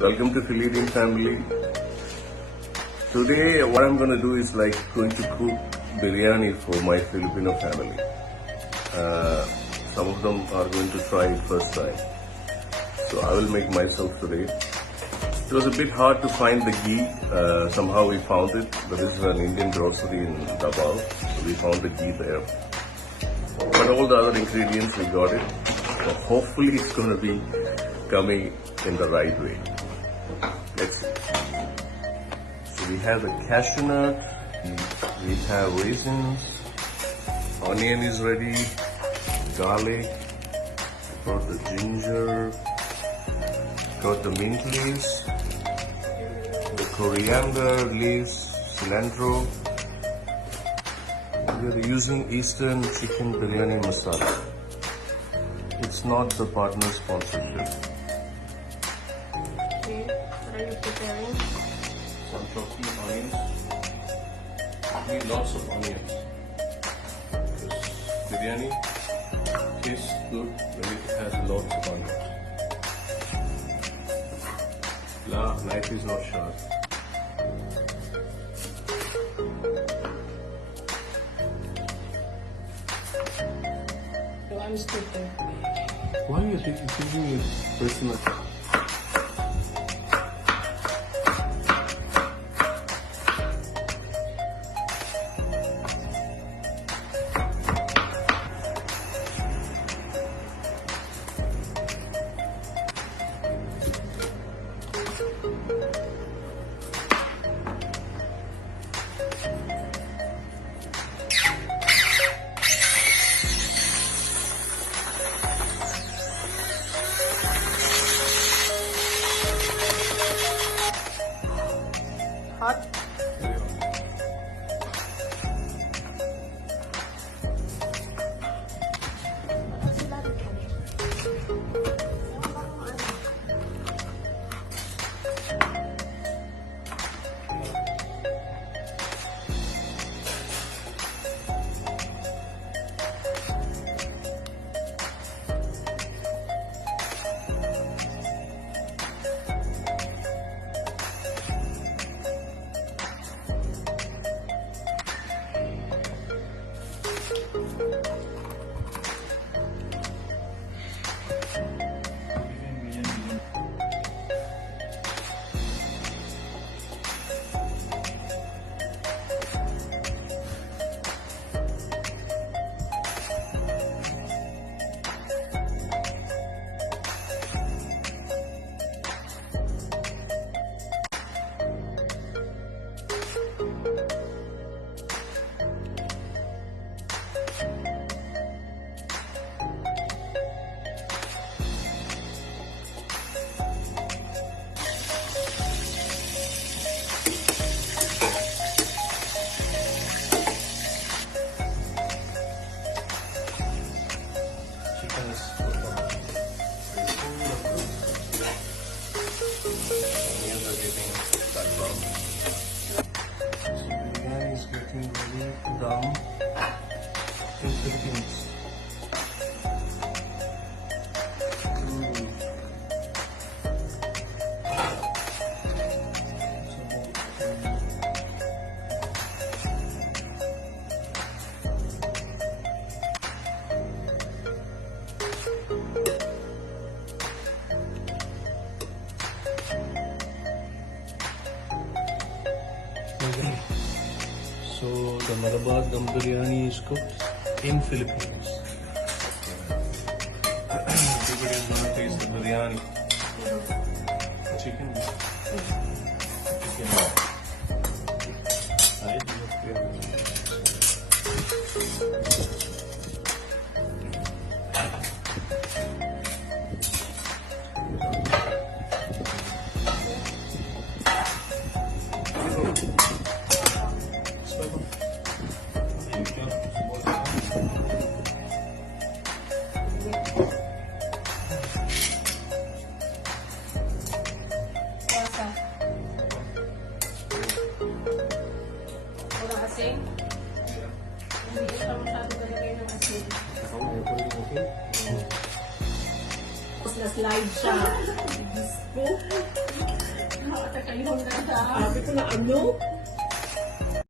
Welcome to Filidian family. Today what I'm going to do is going to cook biryani for my Filipino family. Some of them are going to try it first time. So I will make myself today. It was a bit hard to find the ghee. Somehow we found it, but this is an Indian grocery in Davao. So we found the ghee there. But all the other ingredients we got it. So hopefully it's going to be coming in the right way. Let's see. So we have the cashew nut, we have raisins, onion is ready, garlic, got the ginger, got the mint leaves, the coriander leaves, cilantro. We are using Eastern chicken biryani masala. It's not the partner sponsorship. Okay, what are you preparing? Some chopping onions. We need lots of onions. Because biryani tastes good when it has lots of onions. La, knife is not sharp. So I'm stupid. Why are you thinking it personal? Hot? Chicken is onions are getting cut down. So biryani is getting ready done in Philippines. So the Malabar dum biryani is cooked in Philippines. Everybody is gonna taste the biryani. Chicken. Chicken. Right? Lasa. Walang asin? Hindi ka masyado talagay ng asin. Tapos na-slide siya. Diyos ko. kaihon na sa... Sabi ko na ano?